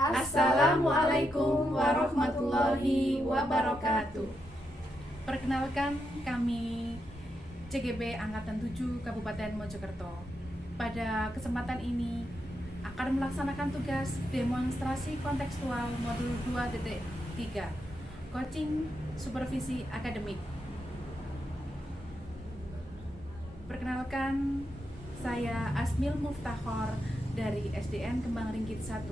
Assalamualaikum warahmatullahi wabarakatuh. Perkenalkan, kami CGB Angkatan 7 Kabupaten Mojokerto. Pada kesempatan ini akan melaksanakan tugas demonstrasi kontekstual modul 2.3 Coaching Supervisi Akademik. Perkenalkan, saya Asmil Muftahor dari SDN Kembang Ringkit 1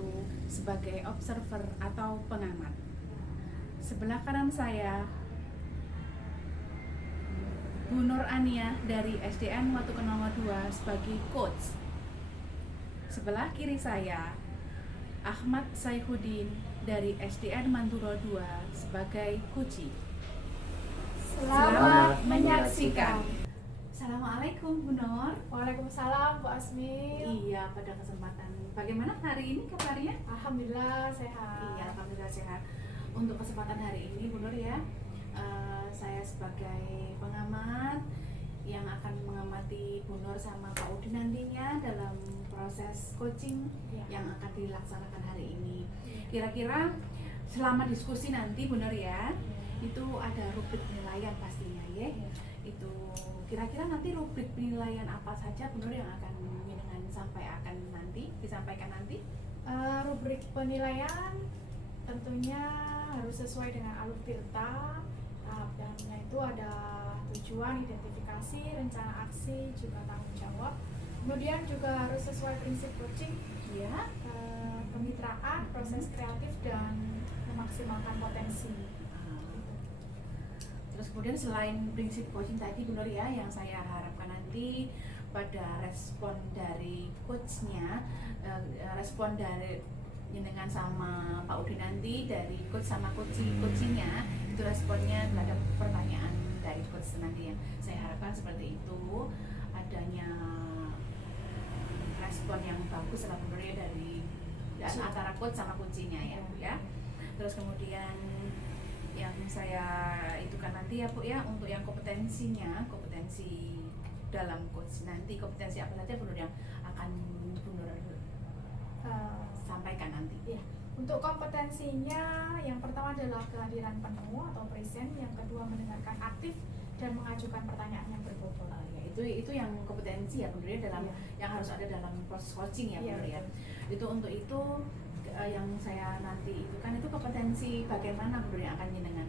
sebagai observer atau pengamat. Sebelah kanan saya Bu Nur Ania dari SDN Watukenongo 2 sebagai coach. Sebelah kiri saya Ahmad Saifuddin dari SDN Manduro 2 sebagai coach. Selamat menyaksikan. Assalamualaikum Bu Nur. Waalaikumsalam Bu Asmil. Iya, pada kesempatan bagaimana hari ini kabarnya? Alhamdulillah sehat. Iya, alhamdulillah sehat. Untuk kesempatan hari ini Bu Nur ya, saya sebagai pengamat yang akan mengamati Bu Nur sama Pak Udin nantinya dalam proses coaching yang akan dilaksanakan hari ini. Kira-kira selama diskusi nanti Bu Nur ya, itu ada rubrik penilaian pastinya ya. Itu kira-kira nanti rubrik penilaian apa saja Bu Nur yang akan disampaikan nanti? Rubrik penilaian tentunya harus sesuai dengan alur tirta. Tahap dalamnya itu ada tujuan, identifikasi, rencana aksi, juga tanggung jawab. Kemudian juga harus sesuai prinsip coaching, Ya. kemitraan, proses kreatif, dan memaksimalkan potensi. Terus kemudian selain prinsip coaching tadi Bu Nur ya, yang saya harapkan nanti pada respon dari coachnya, respon dari dengan sama Pak Udin nanti dari coach sama coachingnya, itu responnya terhadap pertanyaan dari coach nanti yang saya harapkan seperti itu, adanya respon yang bagus lah Bu Nur ya dari antara coach sama coachingnya ya Bu ya. Terus kemudian yang saya itu kan nanti ya Bu ya, untuk yang kompetensi dalam coach nanti, kompetensi apa saja Bu Nur yang akan Bu Nur sampaikan nanti? Ya. Untuk kompetensinya, yang pertama adalah kehadiran penuh atau present, yang kedua mendengarkan aktif dan mengajukan pertanyaan yang berbobot. Ya, itu yang kompetensi ya Bu Nur ya, dalam yang harus ada dalam proses coaching ya Bu Nur ya. Itu untuk itu yang saya nanti itu kan itu kompetensi bagaimana Bu Nur yang akan jenengan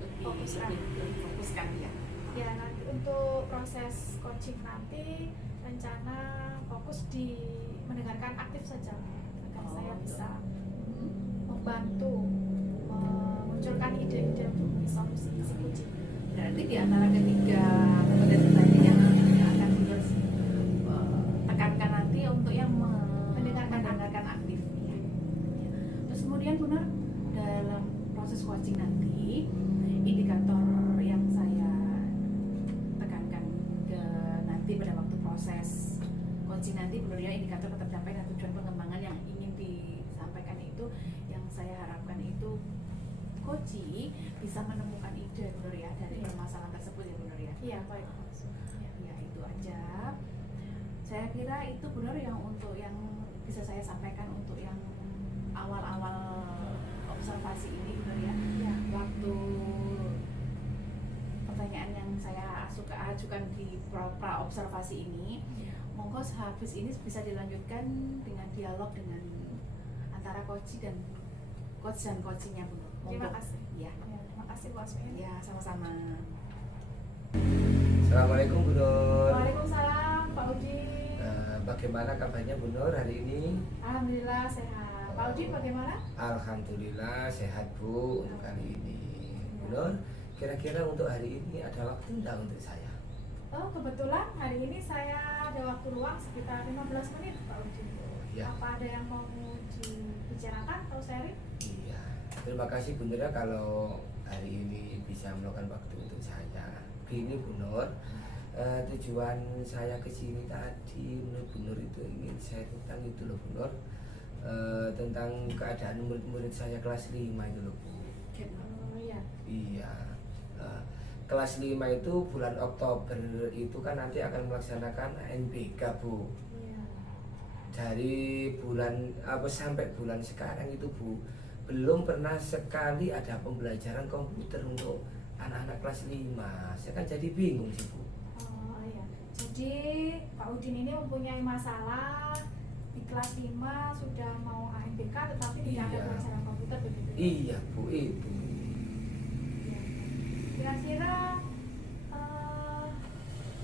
lebih fokuskan ya. Ya, nanti untuk proses coaching nanti rencana fokus di mendengarkan aktif saja agar saya bisa membantu memunculkan ide-ide untuk solusi si coaching. Berarti di antara ketiga kompetensi tadi yang akan terus tekankan nanti untuk yang mendengarkan aktif ya. Terus kemudian Bu Nur, dalam proses coaching nanti indikator yang saya tekankan ke nanti pada waktu proses coaching nanti Bu Nur ya, indikator tercapainya tujuan pengembangan yang ingin disampaikan itu, yang saya harapkan itu coaching bisa menemukan ide Bu Nur ya dari permasalahan tersebut ya Bu Nur ya. Iya, baik. Ya itu aja. Saya kira itu Bu Nur yang untuk yang bisa saya sampaikan untuk yang awal-awal observasi ini Bu Nur ya. Waktu pertanyaan yang saya ajukan di pra observasi ini, monggo habis ini bisa dilanjutkan dengan dialog dengan antara coach dan coachingnya Bu Nur. Terima kasih. Ya. Terima kasih Bu Asmil. Ya, sama-sama. Assalamualaikum Bu Nur. Waalaikumsalam Pak Udi. Bagaimana kabarnya Bu Nur hari ini? Alhamdulillah sehat. Pak Udi bagaimana? Alhamdulillah sehat Bu untuk hari ini. Bu Nur, kira-kira untuk hari ini ada waktu enggak untuk saya? Oh, kebetulan hari ini saya ada waktu luang sekitar 15 menit Pak Udi. Ya. Apa ada yang mau dibicarakan atau sharing? Iya. Terima kasih Bu Nur ya kalau hari ini bisa meluangkan waktu untuk saya. Begini Bu Nur, tujuan saya ke sini tadi menurut Bu Nur itu ingin saya tentang itu loh Bu Nur, tentang keadaan murid-murid saya kelas 5 itu loh Bu. Oh iya. Iya. Kelas 5 itu bulan Oktober itu kan nanti akan melaksanakan NBK Bu. Iya. dari bulan sampai bulan sekarang itu Bu, belum pernah sekali ada pembelajaran komputer untuk anak-anak kelas 5. Saya kan jadi bingung sih Bu. Oh iya. Jadi Pak Udin ini mempunyai masalah di kelas 5 sudah mau AMBK tetapi tidak ada Iya. pelajaran komputer begitu. Ya? Iya Bu, itu. Iya. Kira-kira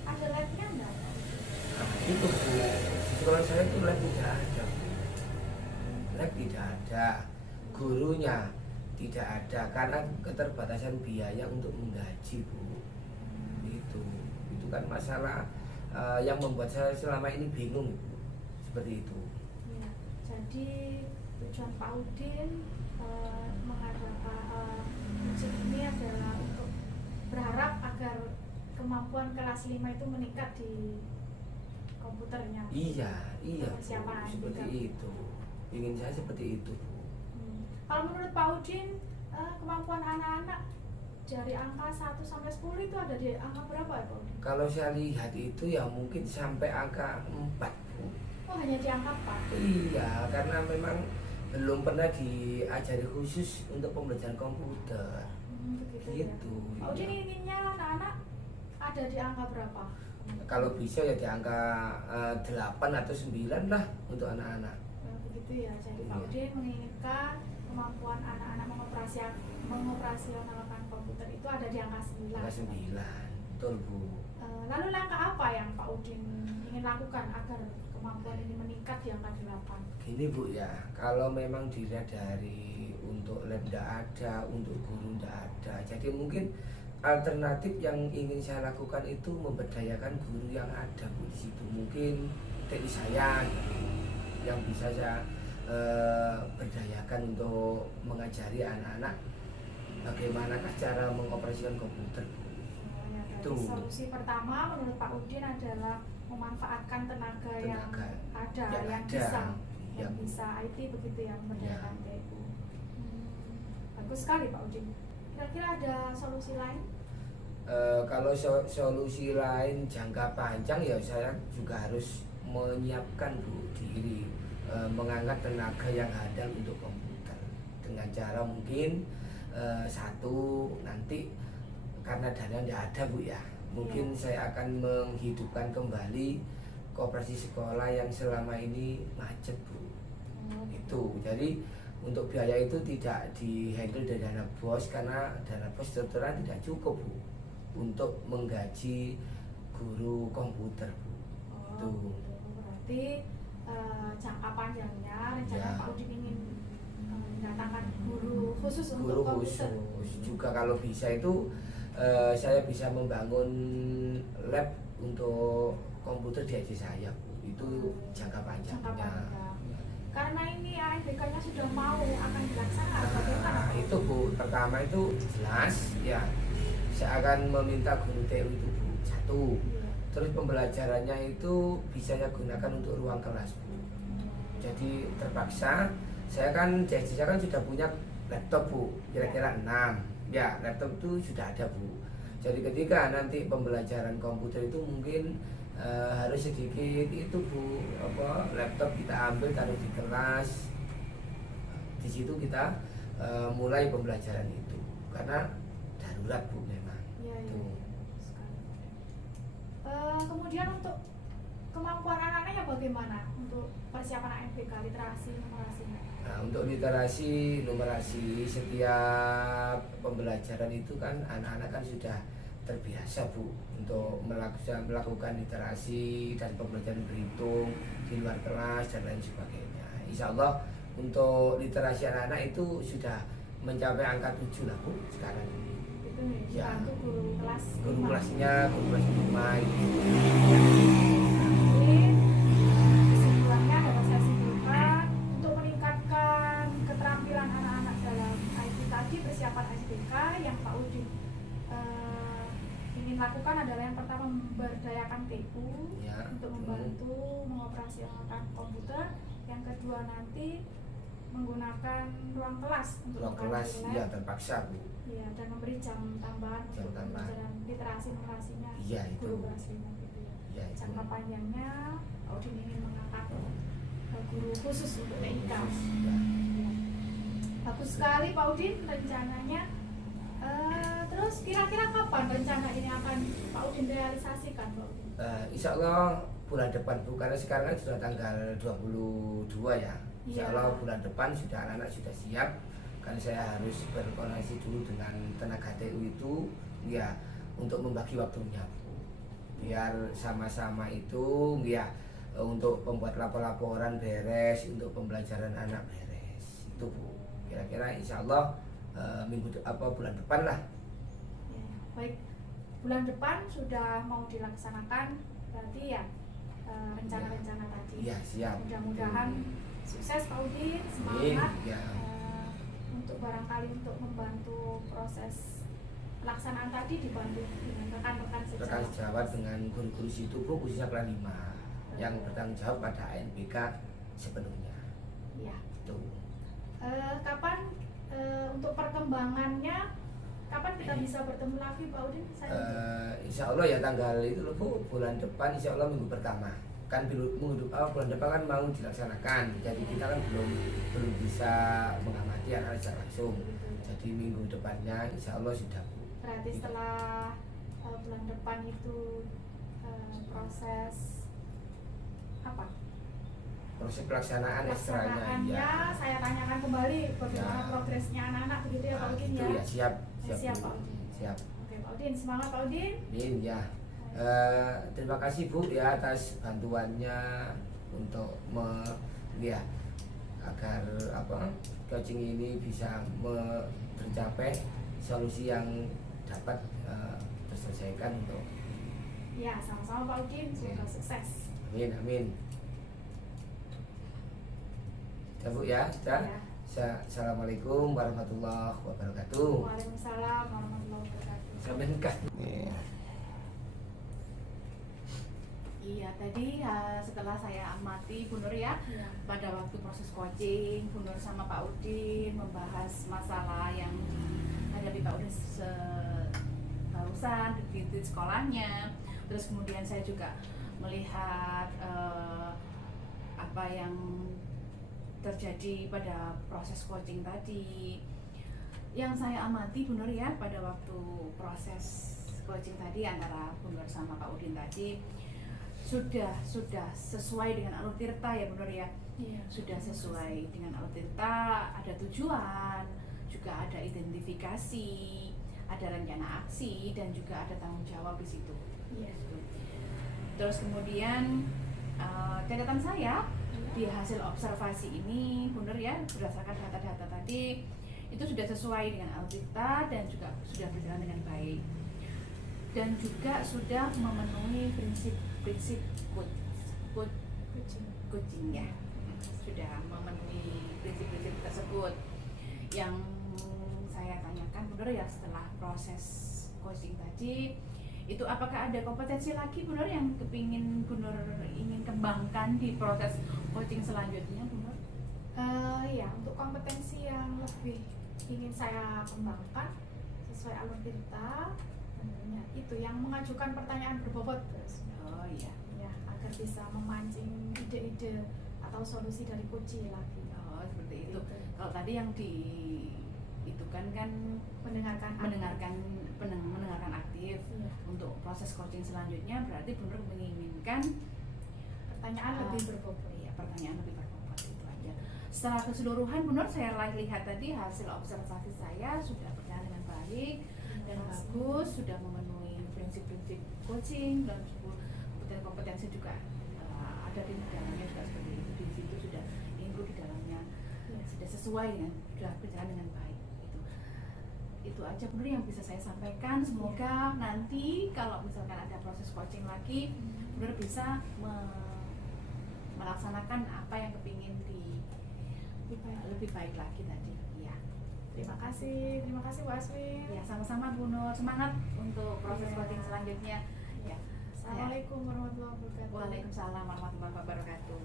ada labnya enggak? Nah, itu Bu, di sekolah saya itu lab tidak ada Bu. Lab tidak ada, gurunya tidak ada karena keterbatasan biaya untuk menggaji Bu. Itu kan masalah yang membuat saya selama ini bingung Bu. Seperti itu. Iya. Jadi tujuan Pak Udin mengadakan ujian ini adalah untuk berharap agar kemampuan kelas 5 itu meningkat di komputernya. Iya Bu, Persiapan seperti juga. itu. Ingin saya seperti itu Bu. Kalau menurut Pak Udin, kemampuan anak-anak dari angka 1 sampai 10 itu ada di angka berapa ya Pak Udin? Kalau saya lihat itu ya mungkin sampai angka 4 Bu. Oh hanya di angka 4? Iya, karena memang belum pernah diajari khusus untuk pembelajaran komputer. Begitu Gitu, ya. Pak Udin iya. inginnya anak-anak ada di angka berapa? Kalau bisa ya di angka 8 atau 9 lah untuk anak-anak. Begitu ya, jadi Pak Iya. Udin menginginkan kemampuan anak-anak mengoperasionalkan komputer itu ada di angka 9. Angka 9, betul Bu. Lalu langkah apa yang Pak Udin ingin lakukan agar kemampuan ini meningkat di angka 8? Gini Bu ya, kalau memang dilihat dari untuk lab tidak ada, untuk guru tidak ada, jadi mungkin alternatif yang ingin saya lakukan itu memberdayakan guru yang ada Bu di situ. Mungkin TI saya gitu, yang bisa saya berdayakan untuk mengajari anak-anak bagaimanakah cara mengoperasikan komputer Bu. Ya, Itu. solusi pertama menurut Pak Udin adalah memanfaatkan tenaga yang Tenaga ada, yang yang ada. bisa, Iya, yang Bu. bisa IT begitu ya, memberdayakan Ya. TU. Bagus sekali Pak Udin. Kira-kira ada solusi lain? Kalau solusi lain jangka panjang ya saya juga harus menyiapkan Bu diri mengangkat tenaga yang handal untuk komputer dengan cara mungkin satu nanti karena dana tidak ada Bu ya, mungkin saya akan menghidupkan kembali koperasi sekolah yang selama ini macet Bu. Itu jadi untuk biaya itu tidak dihandle dari dana bos karena dana bos tertera tidak cukup Bu untuk menggaji guru komputer Bu. Itu. Gitu. Berarti jangka panjangnya rencana Ya. Pak Udin ingin mendatangkan guru khusus Guru untuk komputer. khusus juga kalau bisa itu saya bisa membangun lab untuk komputer di AJ saya Bu. Itu jangka panjangnya. Jangka panjang. Karena ini AMBK-nya sudah mau akan dilaksanakan, bagaimana? Nah, itu Bu, pertama itu jelas ya saya akan meminta guru TU itu Bu, satu. Iya. Terus pembelajarannya itu bisa saya gunakan untuk ruang kelas Bu. Jadi terpaksa saya kan sudah punya laptop Bu, kira-kira 6. Ya, laptop itu sudah ada Bu. Jadi ketika nanti pembelajaran komputer itu mungkin harus sedikit itu Bu, laptop kita ambil taruh di kelas. Di situ kita mulai pembelajaran itu karena darurat Bu memang. Iya, iya. Tuh. Sekali. Kemudian untuk kemampuan anak-anaknya bagaimana untuk persiapan AMBK, literasi, numerasinya? Nah, untuk literasi, numerasi setiap pembelajaran itu kan anak-anak kan sudah terbiasa Bu untuk melakukan literasi dan pembelajaran berhitung di luar kelas dan lain sebagainya. Insya Allah untuk literasi anak-anak itu sudah mencapai angka 7 lah Bu sekarang ini. Itu nih, Ya. dibantu guru kelas Guru 5. kelasnya, guru kelas 5 itu. Jadi, kesimpulannya dapat saya simpulkan untuk meningkatkan keterampilan anak-anak dalam IT tadi, persiapan SBK yang Pak Udin ingin lakukan adalah yang pertama memberdayakan TU Ya. untuk membantu mengoperasionalkan komputer. Yang kedua nanti menggunakan ruang kelas untuk Ruang mengkaji kelas lab. ya terpaksa Bu. Iya, dan memberi jam tambahan Jam untuk tambahan. pembelajaran literasi numerasinya Iya, itu. guru kelas 5 gitu ya. Ya itu. Jangka panjangnya Pak Udin ingin mengangkat guru khusus untuk TIK. Ya. Bagus sekali Pak Udin rencananya. Terus kira-kira kapan rencana ini akan Pak Udin realisasikan, Pak Udin? Insya Allah bulan depan Bu, karena sekarang kan sudah tanggal 22 ya. Insya Iya. Allah bulan depan sudah anak-anak sudah siap. Karena saya harus berkoordinasi dulu dengan tenaga TU itu ya untuk membagi waktunya Bu. Biar sama-sama itu ya untuk membuat laporan beres, untuk pembelajaran anak beres. Itu Bu. Kira-kira insya Allah bulan depan lah. Ya, baik, bulan depan sudah mau dilaksanakan berarti ya rencana-rencana tadi. Iya siap. Mudah-mudahan sukses Pak Udin, Amin. semangat Ya. untuk barangkali untuk membantu proses pelaksanaan tadi, dibantu dengan rekan-rekan Rekan sejawat. sejawat dengan guru-guru situ Bu, khususnya kelas 5 yang bertanggung jawab pada ANBK sepenuhnya. Ya. Itu. Kapan untuk perkembangannya, kapan kita bisa bertemu lagi Pak Udin? Insya Allah ya tanggal itu loh Bu, bulan depan insya Allah minggu pertama kan bulan depan kan mau dilaksanakan, jadi kita kan belum bisa mengamati anak secara langsung, jadi minggu depannya insya Allah sudah Bu. Berarti setelah bulan depan itu proses apa? Proses pelaksanaan ekstranya Pelaksanaannya ya. saya tanyakan kembali bagaimana Ya. progresnya anak-anak begitu ya Pak Udin Itu ya. ya siap Siap, Bu. Pak Udin. Siap. Oke Pak Udin, semangat Pak Udin. Amin ya. Terima kasih Bu ya atas bantuannya untuk ya agar coaching ini bisa tercapai solusi yang dapat terselesaikan untuk. Ya, sama-sama Pak Udin, semoga sukses. Amin amin. Ya Bu ya. Ya. Assalamualaikum warahmatullahi wabarakatuh. Waalaikumsalam warahmatullahi wabarakatuh. Amin kan. Iya, tadi setelah saya amati Bu Nur ya, Ya. pada waktu proses coaching, Bu Nur sama Pak Udin membahas masalah yang dihadapi Pak Udin barusan di sekolahnya. Terus kemudian saya juga melihat apa yang terjadi pada proses coaching tadi. Yang saya amati Bu Nur ya, pada waktu proses coaching tadi antara Bu Nur sama Pak Udin tadi sudah sesuai dengan alur tirta ya Bu Nur ya. Iya. Sudah sesuai dengan alur tirta, ada tujuan, juga ada identifikasi, ada rencana aksi, dan juga ada tanggung jawab di situ. Iya. Terus kemudian catatan saya di hasil observasi ini Bu Nur ya, berdasarkan data-data tadi itu sudah sesuai dengan alur tirta dan juga sudah berjalan dengan baik, dan juga sudah memenuhi prinsip coaching ya, sudah memenuhi prinsip-prinsip tersebut. Yang saya tanyakan Bu Nur ya setelah proses coaching tadi itu, apakah ada kompetensi lagi Bu Nur yang kepingin Bu Nur ingin kembangkan di proses coaching selanjutnya Bu Nur? Ya, untuk kompetensi yang lebih ingin saya kembangkan sesuai alur tirta tentunya itu yang mengajukan pertanyaan berbobot terus. Oh iya. Ya, agar bisa memancing ide-ide atau solusi dari coach lagi. Oh seperti itu. Gitu. Kalau tadi yang itu kan mendengarkan aktif. Iya. Untuk proses coaching selanjutnya berarti Bu Nur menginginkan Pertanyaan lebih berbobot. Iya, pertanyaan lebih berbobot, itu aja. Secara keseluruhan Bu Nur, saya lihat tadi hasil observasi saya sudah berjalan dengan baik dan bagus, sudah memenuhi prinsip-prinsip coaching dan kompetensi juga ada di dalamnya juga seperti itu. Di situ sudah include di dalamnya, sudah sesuai dengan, sudah berjalan dengan baik. Itu aja Bu Nur yang bisa saya sampaikan. Semoga nanti kalau misalkan ada proses coaching lagi, Bu Nur bisa melaksanakan apa yang kepingin lebih baik lagi tadi. Ya. Terima kasih Bu Aswin. Ya, sama-sama Bu Nur. Semangat untuk proses coaching selanjutnya. Ya. Assalamualaikum warahmatullahi wabarakatuh. Waalaikumsalam warahmatullahi wabarakatuh.